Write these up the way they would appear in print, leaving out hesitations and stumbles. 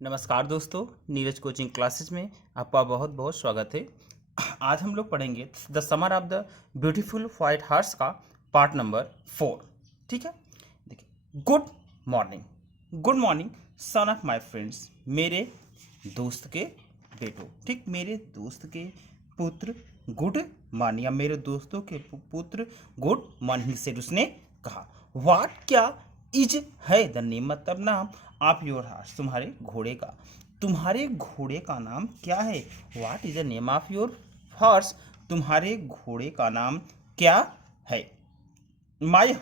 नमस्कार दोस्तों, Neeraj coaching classes में आपका बहुत बहुत स्वागत है। आज हम लोग पढ़ेंगे the summer of the beautiful white horse का पार्ट नंबर 4। ठीक है, देखिए। Good morning son of my friends, मेरे दोस्त के बेटो। ठीक, मेरे दोस्त के पुत्र गुड मॉर्निंग, या मेरे दोस्तों के पुत्र गुड मॉर्निंग से उसने कहा। वाट, क्या, इज है द नेम मतलब नाम, ऑफ योर हार्स तुम्हारे घोड़े का नाम क्या है। What is the name of your horse, तुम्हारे घोड़े का नाम क्या है। माई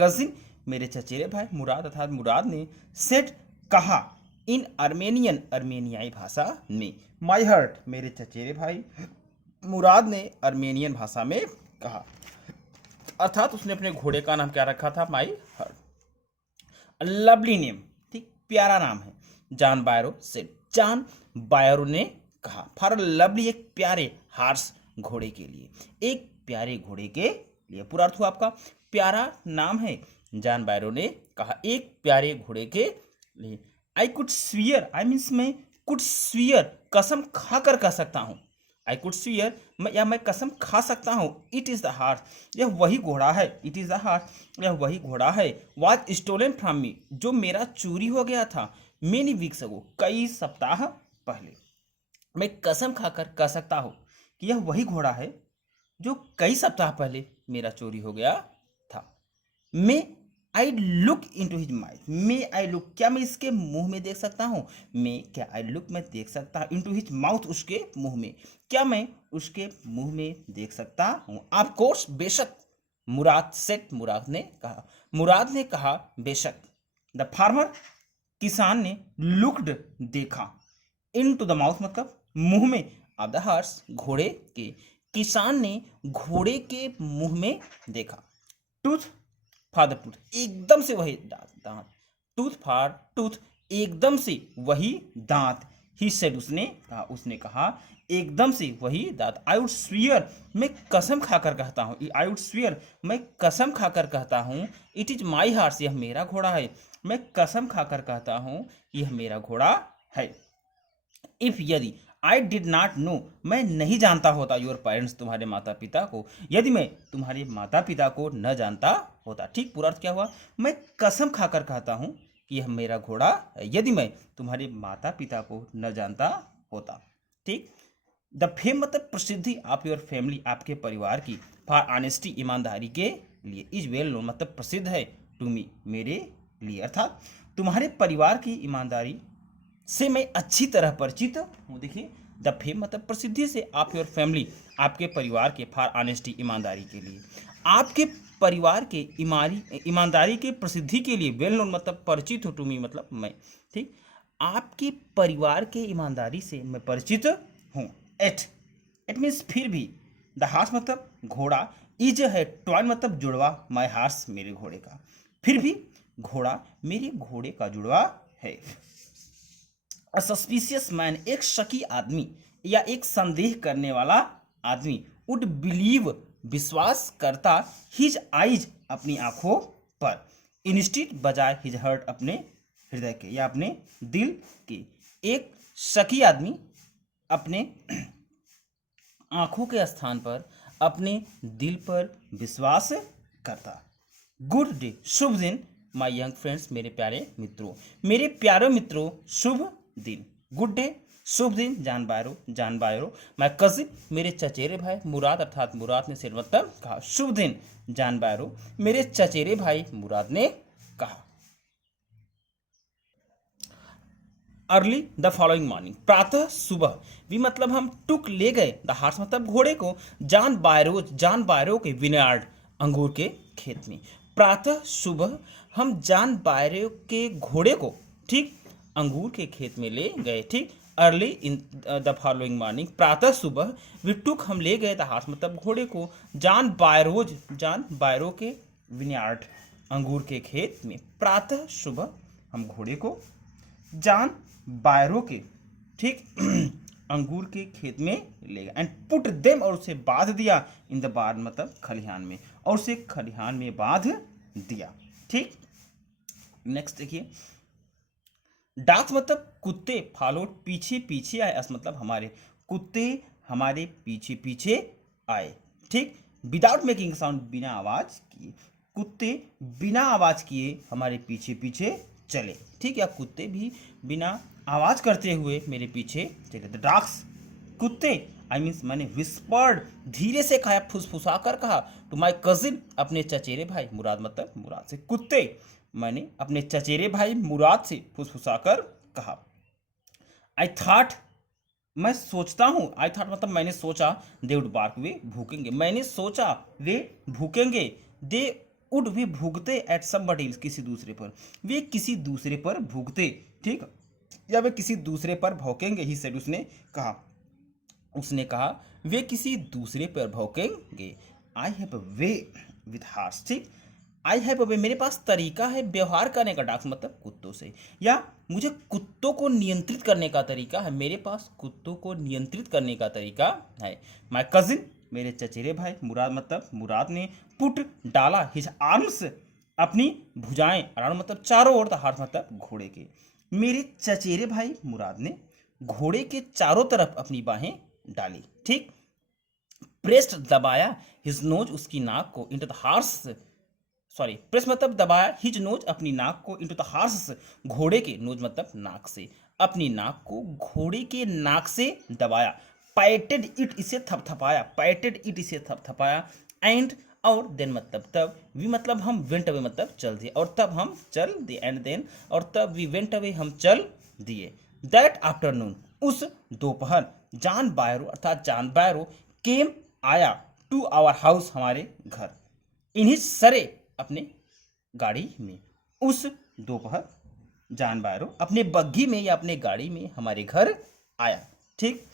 कजिन, मेरे चचेरे भाई मुराद अर्थात मुराद ने सेड कहा, इन अर्मेनियाई भाषा में। माई हर्ट, मेरे चचेरे भाई मुराद ने अर्मेनियन भाषा में कहा, अर्थात उसने अपने घोड़े का नाम क्या रखा था, माई हर्ट। लवली नेम, ठीक, प्यारा नाम है। जॉन बायरो सेड, जॉन बायरो ने कहा, फॉर लवली, एक प्यारे हार्स, घोड़े के लिए, एक प्यारे घोड़े के लिए। पूरा अर्थ हुआ आपका, प्यारा नाम है। जॉन बायरो ने कहा, एक प्यारे घोड़े के लिए। I could severe, I means मैं कुड स्वीयर, कसम खाकर कह सकता हूँ। आई कुड स्वीयर, मैं कसम खा सकता हूँ। इट इज़ द हार्स, यह वही घोड़ा है। इट इज़ द हार्स, यह वही घोड़ा है। वाज स्टोलन फ्रॉम मी, जो मेरा चोरी हो गया था। मेनी वीक्स अगो, कई सप्ताह पहले। मैं कसम खाकर कह सकता हूँ कि यह वही घोड़ा है जो कई सप्ताह पहले मेरा चोरी हो गया था। मैं I look into his mouth, मैं आई लुक, क्या मैं इसके मुंह में देख सकता हूँ। मैं क्या आई लुक, मैं देख सकता हूँ। इन टू हिज माउथ, उसके मुंह में, क्या मैं उसके मुंह में देख सकता हूँ। ऑफ कोर्स, बेशक। मुराद सेट, मुराद ने कहा बेशक। द फार्मर, किसान ने, लुक्ड, देखा। इन टू द माउथ मतलब मुंह में, ऑफ द हॉर्स, घोड़े के। किसान ने घोड़े के मुंह में देखा। टूथ फॉर द टूथ, एकदम से वही दांत। टूथ फॉर टूथ, एकदम से वही दांत। ही सेड, उसने कहा एकदम से वही दांत। आई वुड स्वीयर, मैं कसम खाकर कहता हूँ। आई वुड स्वीयर, मैं कसम खाकर कहता हूँ। इट इज माई हार्स, यह मेरा घोड़ा है। मैं कसम खाकर कहता हूँ, यह मेरा घोड़ा है। इफ, यदि, आई डिड नॉट नो, मैं नहीं जानता होता, योर पेरेंट्स, तुम्हारे माता पिता को, यदि मैं तुम्हारे माता पिता को न जानता होता। ठीक, पूरा अर्थ क्या हुआ, मैं कसम खाकर कहता हूँ कि यह मेरा घोड़ा है, यदि मैं तुम्हारे माता पिता को न जानता होता। ठीक, द फेम मतलब प्रसिद्धि, ऑफ योर फैमिली, आपके परिवार की। फॉर ऑनेस्टी, ईमानदारी के लिए। इज वेल नोन मतलब प्रसिद्ध है। टू मी, मेरे लिए, अर्थात तुम्हारे परिवार की ईमानदारी से मैं अच्छी तरह परिचित हूँ। देखिए, द फेम मतलब प्रसिद्धि से, ऑफ योर फैमिली, आपके परिवार के। फॉर ऑनेस्टी, ईमानदारी के लिए। आपके परिवार के ईमानदारी के प्रसिद्धि के लिए। वेल नोन मतलब परिचित हो। टू मी मतलब मैं। ठीक, आपके परिवार के ईमानदारी से मैं परिचित हूँ। एट मीन्स फिर भी। द हार्स मतलब घोड़ा। इज है ट्वाइन मतलब जुड़वा। माई हार्स, मेरे घोड़े का। फिर भी घोड़ा मेरे घोड़े का जुड़वा है। अ सस्पिशियस मैन, एक शकी आदमी या एक संदेह करने वाला आदमी। वुड बिलीव, विश्वास करता। हिज आइज, अपनी आंखों पर। इंस्टीट, बजाय हिज हर्ट, अपने हृदय के या अपने दिल के। एक शकी आदमी अपने आंखों के स्थान पर अपने दिल पर विश्वास करता। गुड डे, शुभ दिन। माई यंग फ्रेंड्स, मेरे प्यारे मित्रों, शुभ दिन। गुड डे, शुभ दिन। जॉन बायरो। माई कजिन, मेरे चचेरे भाई मुराद अर्थात मुराद ने सेड मतलब कहा, शुभ दिन। जॉन बायरो, मेरे चचेरे भाई मुराद ने कहा। अर्ली द फॉलोइंग मॉर्निंग, प्रातः सुबह। भी मतलब हम टुक ले गए, द हार्स मतलब घोड़े को। जॉन बायरो के विनयार्ड, अंगूर के खेत में। प्रातः सुबह हम जॉन बायरो के घोड़े को, ठीक, अंगूर के खेत में ले गए। ठीक, early in the following morning, प्रातः सुबह। वी टुक, हम ले गए, द हार्स मतलब घोड़े को। जॉन बायरो के विनयार्ड, अंगूर के खेत में। प्रातः सुबह हम घोड़े को जॉन बायरो के, ठीक, अंगूर के खेत में ले गया। एंड पुट देम, और उसे बांध दिया। इन द बार्न मतलब खलिहान में, और उसे खलिहान में बांध दिया। ठीक, नेक्स्ट देखिए, डॉग्स मतलब कुत्ते, फॉलोड पीछे पीछे आए, अस मतलब हमारे, कुत्ते हमारे पीछे पीछे आए, ठीक। विदाउट मेकिंग साउंड, बिना आवाज किए, कुत्ते बिना आवाज किए हमारे पीछे पीछे चले, ठीक। या कुत्ते भी बिना आवाज करते हुए मेरे पीछे चले। द डॉग्स, कुत्ते, आई मीन्स मैंने विस्पर्ड, धीरे से कहा, फुसफुसा कर कहा, टू माई कजिन, अपने चचेरे भाई, मुराद मतलब मुराद से कुत्ते, मैंने अपने चचेरे भाई मुराद से फुसफुसा कर कहा। आई थॉट, मैं सोचता हूँ, आई थॉट मतलब मैंने सोचा, दे वुड बार्क, वे भूकेंगे, मैंने सोचा वे भूकेंगे, दे वुड, वे भूकते, एट समबडी, किसी दूसरे पर, वे किसी दूसरे पर भूकते, ठीक। या वे किसी दूसरे पर भौंकेंगे, ही सेड, उसने कहा, उसने कहा वे किसी दूसरे पर भौंकेंगे। I have a way with horse, ठीक। आई हैव अ वे, मेरे पास तरीका है व्यवहार करने का, डॉग्स मतलब कुत्तों से, या मुझे कुत्तों को नियंत्रित करने का तरीका है, मेरे पास कुत्तों को नियंत्रित करने का तरीका है। माई कजिन, मेरे चचेरे भाई, मुराद मतलब मुराद ने, पुट डाला, हिज आर्म्स, अपनी भुजाएं, अराउंड मतलब चारों ओर, द हार्स मतलब घोड़े के, मेरे चचेरे भाई मुराद ने घोड़े के चारों तरफ अपनी बाहें डाली, ठीक। प्रेस्ड, दबाया, हिज नोज, उसकी नाक को, into the horse, sorry, press मतलब दबाया, हिज नोज, अपनी नाक को, इनटू द हार्स, घोड़े के, नोज मतलब नाक से, अपनी नाक को घोड़े के नाक से दबाया। पैटेड इट, इसे थपथपाया, पैटेड इट, इसे थपथपाया। एंड, और देन मतलब तब, वी मतलब हम, वेंट अवे मतलब चल दिए, और तब हम चल दिए, एंड देन, और तब वी वेंट अवे, हम चल दिए। दैट आफ्टरनून, उस दोपहर, जॉन बायरो अर्थात जॉन बायरो केम, आया, टू आवर हाउस, हमारे घर, इन हिज सरे, अपने गाड़ी में, उस दोपहर जॉन बायरो अपने बग्घी में या अपने गाड़ी में हमारे घर आया, ठीक।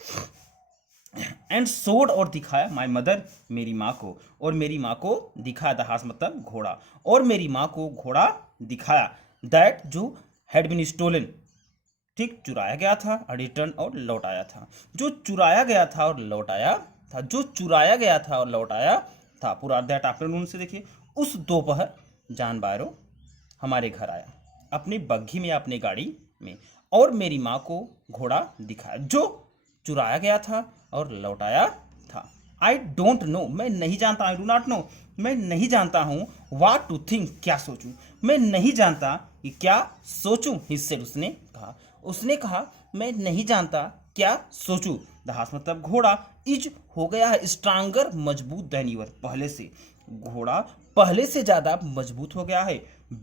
एंड सोड, और दिखाया, माई मदर, मेरी माँ को, और मेरी माँ को दिखाया, द हार्स मतलब घोड़ा, और मेरी माँ को घोड़ा दिखाया। दैट, जो हैड बीन स्टोलन, ठीक, चुराया गया था, रिटर्न, और लौट आया था, जो चुराया गया था और लौट आया था, जो चुराया गया था और लौट आया था। पूरा दैट आफ्टरनून से देखिए, उस दोपहर जॉन बायरो हमारे घर आया, अपनी बग्घी में, अपने गाड़ी में, और मेरी माँ को घोड़ा दिखाया, जो चुराया गया था और लौटाया था। आई डोंट नो, मैं नहीं जानता, आई डू नॉट नो, मैं नहीं जानता हूँ, वाट टू थिंक, क्या सोचूं, मैं नहीं जानता कि क्या सोचूं, हिस्से, उसने कहा, उसने कहा मैं नहीं जानता क्या सोचूं। द हार्स मतलब घोड़ा, इज, हो गया है, स्ट्रांगर, मजबूत, देन यूर, पहले से, घोड़ा पहले से ज्यादा मजबूत हो गया है।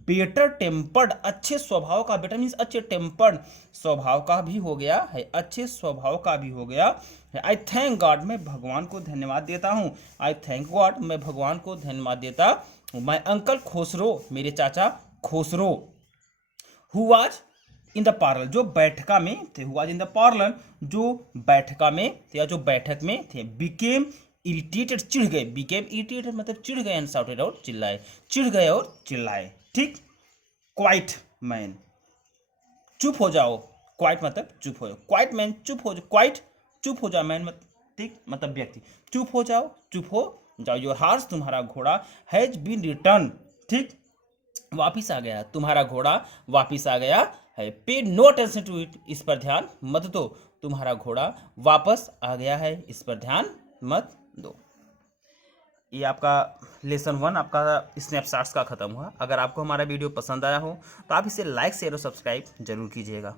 बेटर टेम्पर्ड, अच्छे स्वभाव का, बेटर मीन्स अच्छे, टेम्पर्ड स्वभाव का भी हो गया है, अच्छे स्वभाव का भी हो गया है। आई थैंक गॉड, मैं भगवान को धन्यवाद देता हूँ, आई थैंक गॉड, मैं भगवान को धन्यवाद देता हूँ। माई अंकल खोसरो, मेरे चाचा Khosrow, who was in the parlour, जो बैठका में थे, who was in the parlour, जो बैठका में थे या जो बैठक में थे। बिकेम इरिटेटेड, चिढ़ गए, बिकेम इरिटेटेड मतलब चिढ़ गए, एंड शाउटेड, और चिल्लाए, चिढ़ गए और चिल्लाए, ठीक। क्वाइट मैन, चुप हो जाओ, क्वाइट मतलब चुप हो जाओ, क्वाइट मैन, चुप हो जाओ, क्वाइट चुप हो जाओ, मैन मतलब, ठीक, मतलब व्यक्ति, चुप हो जाओ, चुप हो जाओ। योर हार्स, तुम्हारा घोड़ा, हैज बीन रिटर्न, ठीक, वापिस आ गया, तुम्हारा घोड़ा वापिस आ गया है। पे नो अटेंशन टू इट, इस पर ध्यान मत दो, तुम्हारा घोड़ा वापस आ गया है, इस पर ध्यान मत दो। ये आपका लेसन 1 आपका स्नैपशॉट्स का खत्म हुआ। अगर आपको हमारा वीडियो पसंद आया हो तो आप इसे लाइक शेयर और सब्सक्राइब जरूर कीजिएगा।